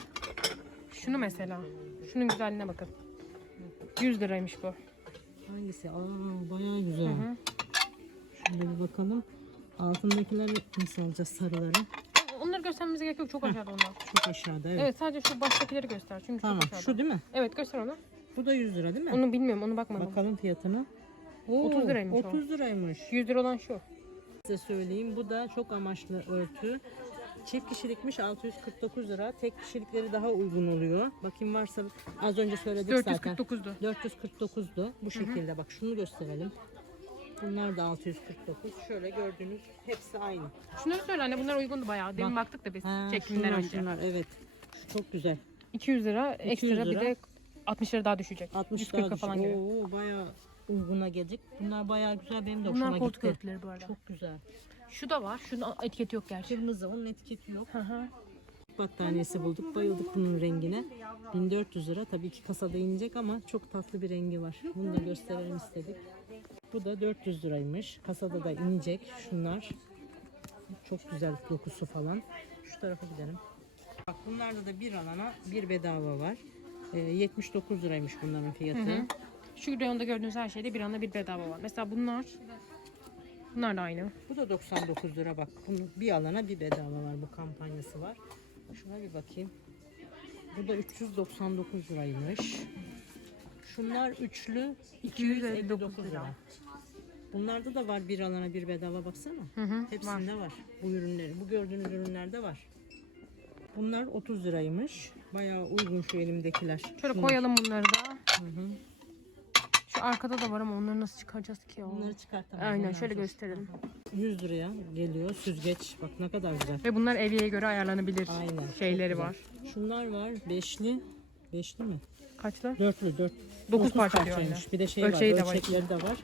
Speaker 1: Şunu mesela. Şunun güzelliğine bakın. 100 liraymış bu.
Speaker 2: Hangisi? Aa bayağı güzel.
Speaker 1: Hı hı.
Speaker 2: Şöyle bir bakalım. Altındakiler nasıl alacağız sarıları?
Speaker 1: Onları göstermemize gerek yok. Çok aşağıda onlar.
Speaker 2: Çok aşağıda evet.
Speaker 1: Evet sadece şu baştakileri göster. Çünkü
Speaker 2: Tamam
Speaker 1: çok aşağıda.
Speaker 2: şu değil mi?
Speaker 1: Evet göster onu.
Speaker 2: Bu da 100 lira değil mi?
Speaker 1: Onu bilmiyorum. Onu bakmadım.
Speaker 2: Bakalım fiyatına. Oo,
Speaker 1: 30 liraymış o.
Speaker 2: 30 liraymış.
Speaker 1: 100 lira olan şu.
Speaker 2: Size söyleyeyim. Bu da çok amaçlı örtü. Çift kişilikmiş 649 lira. Tek kişilikleri daha uygun oluyor. Bakayım varsa az önce söyledik zaten.
Speaker 1: 449'du.
Speaker 2: 449'du. Bu şekilde bak şunu gösterelim. Bunlar da 649. Şöyle gördüğünüz hepsi aynı.
Speaker 1: Şunları söyle anne bunlar uygundu bayağı. Demin
Speaker 2: Bak.
Speaker 1: baktık da biz
Speaker 2: Ha,
Speaker 1: çekiminden
Speaker 2: şunlar,
Speaker 1: önce.
Speaker 2: şunlar, evet. Şu çok güzel.
Speaker 1: 200 lira ekstra
Speaker 2: 200
Speaker 1: bir
Speaker 2: lira.
Speaker 1: de 60 lira daha düşecek.
Speaker 2: 60
Speaker 1: 140'a
Speaker 2: daha
Speaker 1: falan
Speaker 2: düşük.
Speaker 1: geliyor.
Speaker 2: Oo bayağı uyguna gelecek. Bunlar bayağı güzel. Benim de
Speaker 1: Bunlar
Speaker 2: hoşuma
Speaker 1: koltuk
Speaker 2: gitti.
Speaker 1: örtüleri bu arada.
Speaker 2: Çok güzel.
Speaker 1: Şu da var. Şunun etiketi yok gerçi.
Speaker 2: Kırmızı onun etiketi yok.
Speaker 1: Hı hı.
Speaker 2: Battaniyesi bulduk. Bayıldık bunun rengine. 1400 lira. Tabii iki kasada inecek ama çok tatlı bir rengi var. Bunu da gösterelim istedik. Bu da 400 liraymış. Kasada da inecek şunlar. Çok güzel dokusu falan. Şu tarafa gidelim. Bak bunlarda da bir alana bir bedava var. Ee, 79 liraymış bunların fiyatı.
Speaker 1: Hı hı. Şu reyonda gördüğünüz her şeyde bir anda bir bedava var. Mesela bunlar Bunlar da aynı.
Speaker 2: Bu da 99 lira bak. Bunun bir alana bir bedava var. Bu kampanyası var. Şuna bir bakayım. Bu da 399 liraymış. Şunlar üçlü 259 lira. Bunlarda da var bir alana bir bedava baksana.
Speaker 1: Hı hı. Var.
Speaker 2: Hepsinde var. Bu ürünleri. Bu gördüğünüz ürünlerde var. Bunlar 30 liraymış. Bayağı uygun şu elimdekiler.
Speaker 1: Şöyle
Speaker 2: Şunlar.
Speaker 1: koyalım bunları da.
Speaker 2: Hı hı.
Speaker 1: Şu arkada da var ama onları nasıl çıkaracağız ki ya?
Speaker 2: Bunları çıkartamayız.
Speaker 1: Aynen şöyle gösterelim.
Speaker 2: 100 liraya geliyor süzgeç. Bak ne kadar güzel.
Speaker 1: Ve bunlar evyeye göre ayarlanabilir
Speaker 2: Aynen.
Speaker 1: şeyleri var.
Speaker 2: Şunlar var. Beşli. Beşli mi?
Speaker 1: Kaçlı?
Speaker 2: Dörtlü. Dört.
Speaker 1: Dokuz
Speaker 2: Dokuz
Speaker 1: parça diyor
Speaker 2: parçaymış.
Speaker 1: aynen.
Speaker 2: Bir de şey
Speaker 1: Ölçeği de
Speaker 2: var.
Speaker 1: var.
Speaker 2: Ölçekleri de var.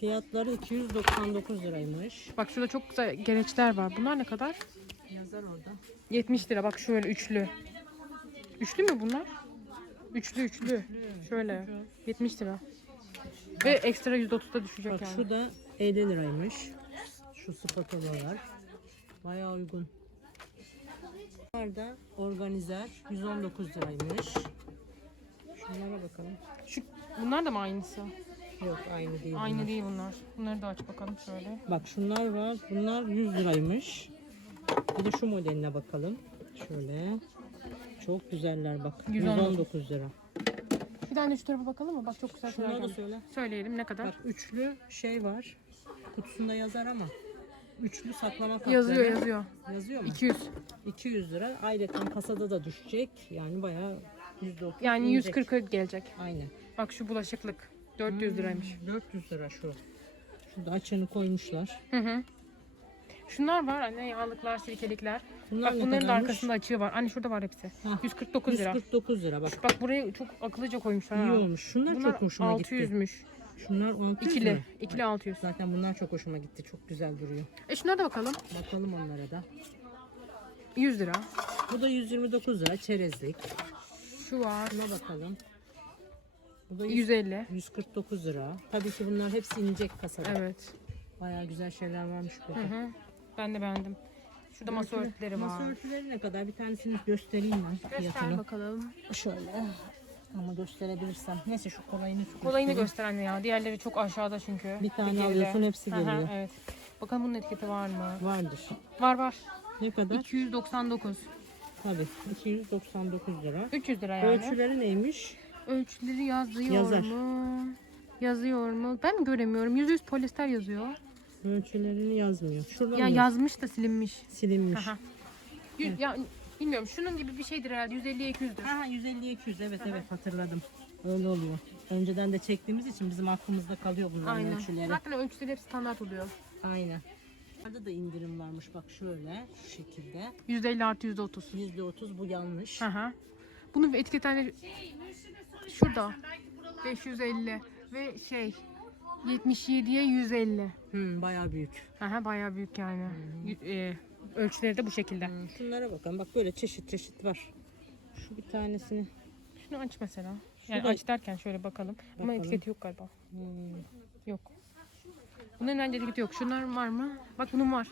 Speaker 2: Fiyatları 299 liraymış.
Speaker 1: Bak şurada çok güzel gereçler var. Bunlar ne kadar?
Speaker 2: Yazar orada.
Speaker 1: 70 lira. Bak şöyle üçlü. Üçlü mü bunlar? Üçlü üçlü. Şöyle. 70 lira. Ve ekstra %30'da düşecek
Speaker 2: Bak
Speaker 1: yani.
Speaker 2: şu da 50 liraymış. Şu spatulalar. Bayağı uygun. Bunlar da organizer 119 liraymış. Şunlara bakalım.
Speaker 1: Şu, bunlar da mı aynısı?
Speaker 2: Yok aynı değil.
Speaker 1: Aynı
Speaker 2: bunlar.
Speaker 1: değil bunlar. Bunları da aç bakalım şöyle.
Speaker 2: Bak şunlar var. Bunlar 100 liraymış. Bir de şu modeline bakalım. Şöyle. Çok güzeller bak.
Speaker 1: 119.
Speaker 2: 119 lira.
Speaker 1: Bir tane şu tarafa bakalım mı? Bak çok güzel şeyler
Speaker 2: Şunları da
Speaker 1: gelmiş.
Speaker 2: söyle.
Speaker 1: Söyleyelim ne kadar?
Speaker 2: Bak üçlü şey var. Kutusunda yazar ama. Üçlü saklama kapları.
Speaker 1: Yazıyor yazıyor.
Speaker 2: Yazıyor mu?
Speaker 1: 200.
Speaker 2: 200 lira. Ayrıca kasada da düşecek. Yani bayağı %30
Speaker 1: Yani
Speaker 2: inecek.
Speaker 1: 140'a gelecek.
Speaker 2: Aynen.
Speaker 1: Bak şu bulaşıklık. 400 liraymış.
Speaker 2: 400 lira şu. Şurada açığını koymuşlar.
Speaker 1: Hı hı. Şunlar var anne yağlıklar, sirkelikler.
Speaker 2: Bunlar
Speaker 1: Bak
Speaker 2: ne
Speaker 1: bunların da
Speaker 2: kadarmış?
Speaker 1: arkasında açığı var. Anne şurada var hepsi.
Speaker 2: Hah,
Speaker 1: 149 lira.
Speaker 2: 149 lira bak.
Speaker 1: Bak burayı çok akıllıca koymuşlar.
Speaker 2: İyi
Speaker 1: ha.
Speaker 2: olmuş. Şunlar
Speaker 1: Bunlar
Speaker 2: çok hoşuma gitti.
Speaker 1: 600'müş.
Speaker 2: Şunlar 600
Speaker 1: İkili.
Speaker 2: mü?
Speaker 1: İkili 600.
Speaker 2: Zaten bunlar çok hoşuma gitti. Çok güzel duruyor.
Speaker 1: E şunlara da bakalım.
Speaker 2: Bakalım onlara da.
Speaker 1: 100 lira.
Speaker 2: Bu da 129 lira çerezlik.
Speaker 1: Şu var.
Speaker 2: Buna bakalım. Bu da 100
Speaker 1: 150.
Speaker 2: 149 lira. Tabii ki bunlar hepsi inecek kasada.
Speaker 1: Evet.
Speaker 2: Bayağı güzel şeyler varmış burada.
Speaker 1: Hı hı. Ben de beğendim. Şurada masa
Speaker 2: Örtüler-
Speaker 1: örtüleri
Speaker 2: Masa
Speaker 1: var.
Speaker 2: örtüleri ne kadar? Bir tanesini göstereyim ben
Speaker 1: Göster
Speaker 2: fiyatını.
Speaker 1: bakalım.
Speaker 2: Şöyle. Ama gösterebilirsem. Neyse şu kolayını
Speaker 1: Kolayını
Speaker 2: göstereyim.
Speaker 1: göster anne ya. Diğerleri çok aşağıda çünkü.
Speaker 2: Bir tane
Speaker 1: geride.
Speaker 2: alıyorsun, hepsi
Speaker 1: hı,
Speaker 2: geliyor.
Speaker 1: evet. Bakalım bunun etiketi var mı?
Speaker 2: Vardır.
Speaker 1: Var var.
Speaker 2: Ne kadar?
Speaker 1: 299.
Speaker 2: Tabii. 299 lira.
Speaker 1: 300 lira yani.
Speaker 2: Ölçüleri neymiş?
Speaker 1: Ölçüleri yazıyor
Speaker 2: Yazar.
Speaker 1: mu? Yazıyor mu? Ben mi göremiyorum? %100 polyester yazıyor.
Speaker 2: Ölçülerini yazmıyor. Şurada
Speaker 1: Ya
Speaker 2: mı?
Speaker 1: yazmış da silinmiş.
Speaker 2: Silinmiş.
Speaker 1: Aha. Yüz- ya bilmiyorum şunun gibi bir şeydir herhalde 150 200'dür.
Speaker 2: Aha 150 200 evet evet hatırladım. Öyle oluyor. Önceden de çektiğimiz için bizim aklımızda kalıyor bunların
Speaker 1: Aynen.
Speaker 2: ölçüleri.
Speaker 1: Zaten ölçüleri hep standart oluyor.
Speaker 2: Aynen. Burada da indirim varmış bak şöyle şu şekilde.
Speaker 1: %50 artı %30.
Speaker 2: %30 bu yanlış.
Speaker 1: Aha. Bunun etiket hani şurada 550 ve şey 77'ye 150.
Speaker 2: Hmm, bayağı büyük.
Speaker 1: Aha bayağı büyük yani. Y- e, Ölçüleri de bu şekilde.
Speaker 2: Hmm, Şunlara bakın. Bak böyle çeşit çeşit var. Şu bir tanesini.
Speaker 1: Şunu aç mesela. Yani aç derken şöyle bakalım. Ama
Speaker 2: Bakalım.
Speaker 1: etiketi yok galiba.
Speaker 2: Hmm,
Speaker 1: Yok. Bunların bence etiketi yok. Şunlar var mı? Bak bunun var.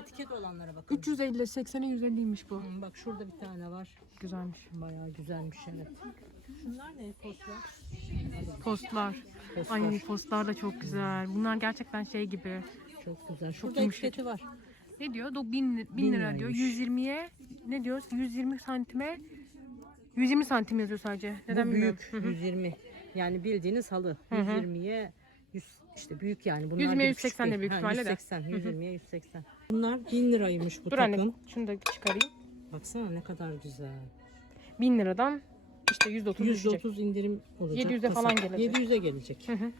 Speaker 2: Etiket olanlara bakın.
Speaker 1: 350, 80'e 150'ymiş bu.
Speaker 2: Hmm, Bak şurada bir tane var.
Speaker 1: Güzelmiş.
Speaker 2: Bayağı güzelmiş evet. Şunlar ne postlar?
Speaker 1: Postlar.
Speaker 2: Postlar.
Speaker 1: Ay postlar da çok güzel. Bunlar gerçekten şey gibi.
Speaker 2: Çok güzel. Şurada
Speaker 1: yumuşacık.
Speaker 2: etiketi var.
Speaker 1: Ne diyor? Do, bin, bin,
Speaker 2: Bin
Speaker 1: lira diyor.
Speaker 2: liraymış.
Speaker 1: 120'ye ne diyor? 120 santime 120 santim yazıyor sadece. Neden
Speaker 2: Bu
Speaker 1: bilmiyorum.
Speaker 2: büyük
Speaker 1: Hı hı.
Speaker 2: 120. Yani bildiğiniz halı.
Speaker 1: Hı hı.
Speaker 2: 120'ye 100 işte büyük yani. Bunlar
Speaker 1: 120'ye
Speaker 2: bir küçük
Speaker 1: 180 de
Speaker 2: değil.
Speaker 1: büyük
Speaker 2: Ha,
Speaker 1: ihtimalle de.
Speaker 2: 180, 120'ye 180. Bunlar 1000 liraymış bu
Speaker 1: Dur
Speaker 2: takım.
Speaker 1: anne şunu da çıkarayım.
Speaker 2: Baksana ne kadar güzel.
Speaker 1: 1000 liradan işte 130 düşecek.
Speaker 2: 130 indirim olacak.
Speaker 1: 700'e falan
Speaker 2: kasap.
Speaker 1: gelecek.
Speaker 2: 700'e gelecek.
Speaker 1: Hı hı.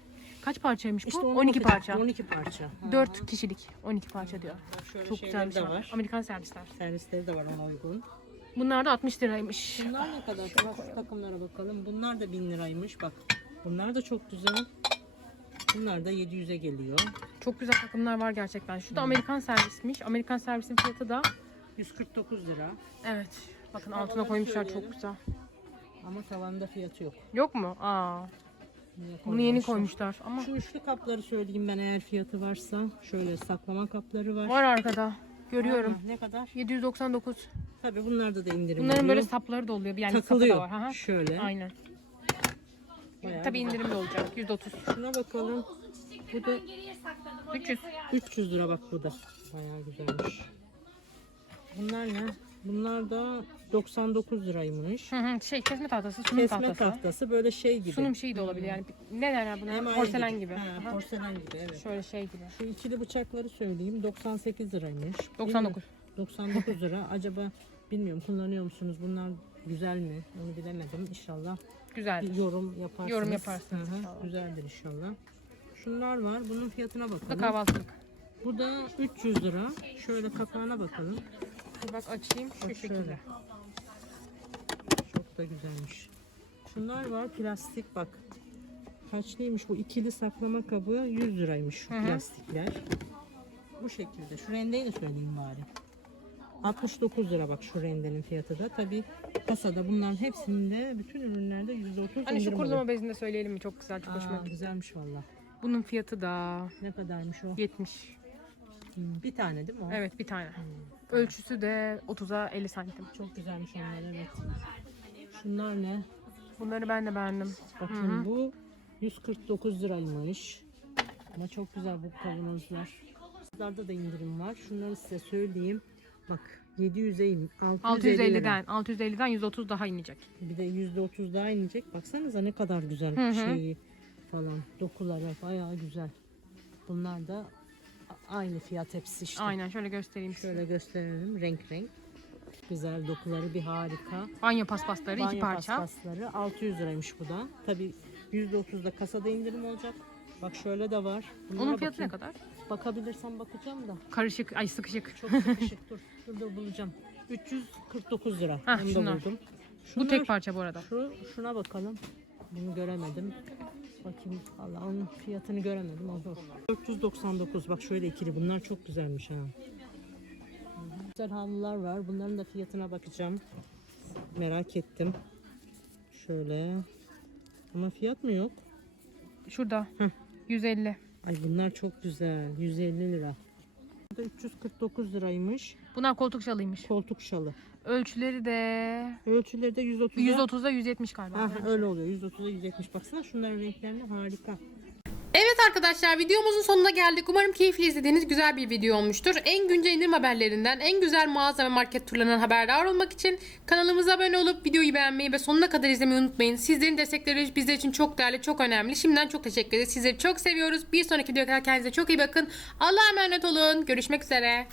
Speaker 1: Kaç parçaymış bu?
Speaker 2: İşte onu
Speaker 1: 12
Speaker 2: bakacağım.
Speaker 1: parça.
Speaker 2: 12 parça. Ha.
Speaker 1: 4 kişilik 12 parça diyor.
Speaker 2: Şöyle
Speaker 1: Çok
Speaker 2: şeyleri
Speaker 1: güzelmiş
Speaker 2: de
Speaker 1: ama.
Speaker 2: var.
Speaker 1: Amerikan servisler.
Speaker 2: Servisleri de var ona uygun.
Speaker 1: Bunlar da 60 liraymış.
Speaker 2: Bunlar ne kadar? Bak şu takımlara bakalım. Bunlar da 1000 liraymış. Bak. Bunlar da çok güzel. Bunlar da 700'e geliyor.
Speaker 1: Çok güzel takımlar var gerçekten. Şu da Amerikan servismiş. Amerikan servisin fiyatı da
Speaker 2: 149 lira.
Speaker 1: evet. Bakın
Speaker 2: Havaları
Speaker 1: altına koymuşlar
Speaker 2: söyleyelim.
Speaker 1: çok güzel.
Speaker 2: Ama tavanda fiyatı yok.
Speaker 1: Yok mu? Aa.
Speaker 2: Niye
Speaker 1: Bunu yeni koymuşlar ama
Speaker 2: Şu üçlü kapları söyleyeyim ben eğer fiyatı varsa. Şöyle saklama kapları var.
Speaker 1: var arkada. Görüyorum.
Speaker 2: Ne kadar?
Speaker 1: 799.
Speaker 2: Tabii bunlarda da indirim
Speaker 1: Bunların
Speaker 2: oluyor.
Speaker 1: böyle sapları da oluyor. Yani sapı
Speaker 2: takılıyor.
Speaker 1: da var.
Speaker 2: Şöyle.
Speaker 1: Aynen.
Speaker 2: Bayağı
Speaker 1: Tabii indirimli olacak. 130.
Speaker 2: Şuna bakalım. Bu da
Speaker 1: 300.
Speaker 2: 300 lira bak bu da. Bayağı güzelmiş. Bunlar ne? Bunlar da 99 liraymış.
Speaker 1: Hı hı. Şey kesme tahtası, sunum
Speaker 2: Kesme
Speaker 1: tahtası.
Speaker 2: böyle şey gibi.
Speaker 1: Sunum şeyi de olabilir yani. Ne derler buna?
Speaker 2: Emaye
Speaker 1: Porselen gibi.
Speaker 2: Ha,
Speaker 1: Aha.
Speaker 2: porselen gibi evet.
Speaker 1: Şöyle şey gibi.
Speaker 2: Şu ikili bıçakları söyleyeyim 98 liraymış.
Speaker 1: 99.
Speaker 2: Bilmiyorum, 99 lira. Acaba bilmiyorum kullanıyor musunuz? Bunlar güzel mi? Onu bilemedim. İnşallah
Speaker 1: Güzel.
Speaker 2: bir yorum yaparsınız.
Speaker 1: Yorum yaparsınız
Speaker 2: Hı hı,
Speaker 1: inşallah.
Speaker 2: Güzeldir inşallah. Şunlar var. Bunun fiyatına
Speaker 1: Bu da
Speaker 2: bakalım.
Speaker 1: kahvaltılık.
Speaker 2: Bu da 300 lira. Şöyle kapağına bakalım.
Speaker 1: Bir bak açayım şu
Speaker 2: Bak
Speaker 1: şekilde.
Speaker 2: şöyle. Çok da güzelmiş. Şunlar var plastik bak. Kaçlıymış bu ikili saklama kabı 100 liraymış şu
Speaker 1: Hı hı.
Speaker 2: plastikler. Bu şekilde. Şu rendeyi de söyleyeyim bari. 69 lira bak şu rendenin fiyatı da. Tabi kasada bunların hepsinde bütün ürünlerde %30
Speaker 1: Hani şu
Speaker 2: indirim
Speaker 1: kurulama
Speaker 2: oluyor.
Speaker 1: bezini de söyleyelim mi? Çok güzel, çok hoşuma
Speaker 2: Aa,
Speaker 1: gitti.
Speaker 2: güzelmiş valla.
Speaker 1: Bunun fiyatı da
Speaker 2: Ne kadarmış o?
Speaker 1: 70.
Speaker 2: Hmm, Bir tane değil mi o?
Speaker 1: Evet bir tane. Ölçüsü de 30'a 50 santim.
Speaker 2: Çok güzelmiş onlar evet. Şunlar ne?
Speaker 1: Bunları ben de beğendim.
Speaker 2: Bakın bu 149 liraymış. Ama çok güzel bu kavanozlar. Bunlarda da indirim var. Şunları size söyleyeyim. Bak 700'e in. 650 lira.
Speaker 1: 650'den 650'den 130 daha inecek.
Speaker 2: Bir de %30 daha inecek. Baksanıza ne kadar güzel
Speaker 1: Hı hı.
Speaker 2: şeyi falan. Dokuları bayağı güzel. Bunlar da aynı fiyat hepsi işte.
Speaker 1: Aynen şöyle göstereyim size.
Speaker 2: Şöyle gösterelim renk renk. Güzel dokuları bir harika.
Speaker 1: Banyo paspasları iki
Speaker 2: Banyo
Speaker 1: parça.
Speaker 2: paspasları 600 liraymış bu da. Tabi %30'da kasada indirim olacak. Bak şöyle de var. Bunlara
Speaker 1: Onun fiyatı ne
Speaker 2: bakayım.
Speaker 1: kadar?
Speaker 2: Bakabilirsem bakacağım da.
Speaker 1: Karışık, ay sıkışık.
Speaker 2: Çok sıkışık dur. Dur dur bulacağım. 349 lira.
Speaker 1: Hah,
Speaker 2: Onu da
Speaker 1: şunlar.
Speaker 2: buldum.
Speaker 1: Bu
Speaker 2: Şunlar-
Speaker 1: tek parça bu arada.
Speaker 2: Şu, şuna bakalım. Bunu göremedim. Bakayım. Allah onun fiyatını göremedim. O zor. 499. Bak şöyle ikili. Bunlar çok güzelmiş ha. Güzel havlular var. Bunların da fiyatına bakacağım. Merak ettim. Şöyle. Ama fiyat mı yok?
Speaker 1: Şurada.
Speaker 2: Hı.
Speaker 1: 150.
Speaker 2: Ay bunlar çok güzel. 150 lira. Bu da 349 liraymış.
Speaker 1: Bunlar koltuk şalıymış.
Speaker 2: Koltuk şalı.
Speaker 1: Ölçüleri de
Speaker 2: Ölçüleri de 130.
Speaker 1: 130'da 170 galiba.
Speaker 2: Ha, öyle oluyor. 130'a 170. Baksana şunların renklerine harika.
Speaker 1: Evet arkadaşlar videomuzun sonuna geldik. Umarım keyifli izlediğiniz güzel bir video olmuştur. En güncel indirim haberlerinden, en güzel mağaza ve market turlarından haberdar olmak için kanalımıza abone olup videoyu beğenmeyi ve sonuna kadar izlemeyi unutmayın. Sizlerin destekleri bizler için çok değerli, çok önemli. Şimdiden çok teşekkür ederiz. Sizleri çok seviyoruz. Bir sonraki videoda kendinize çok iyi bakın. Allah'a emanet olun. Görüşmek üzere.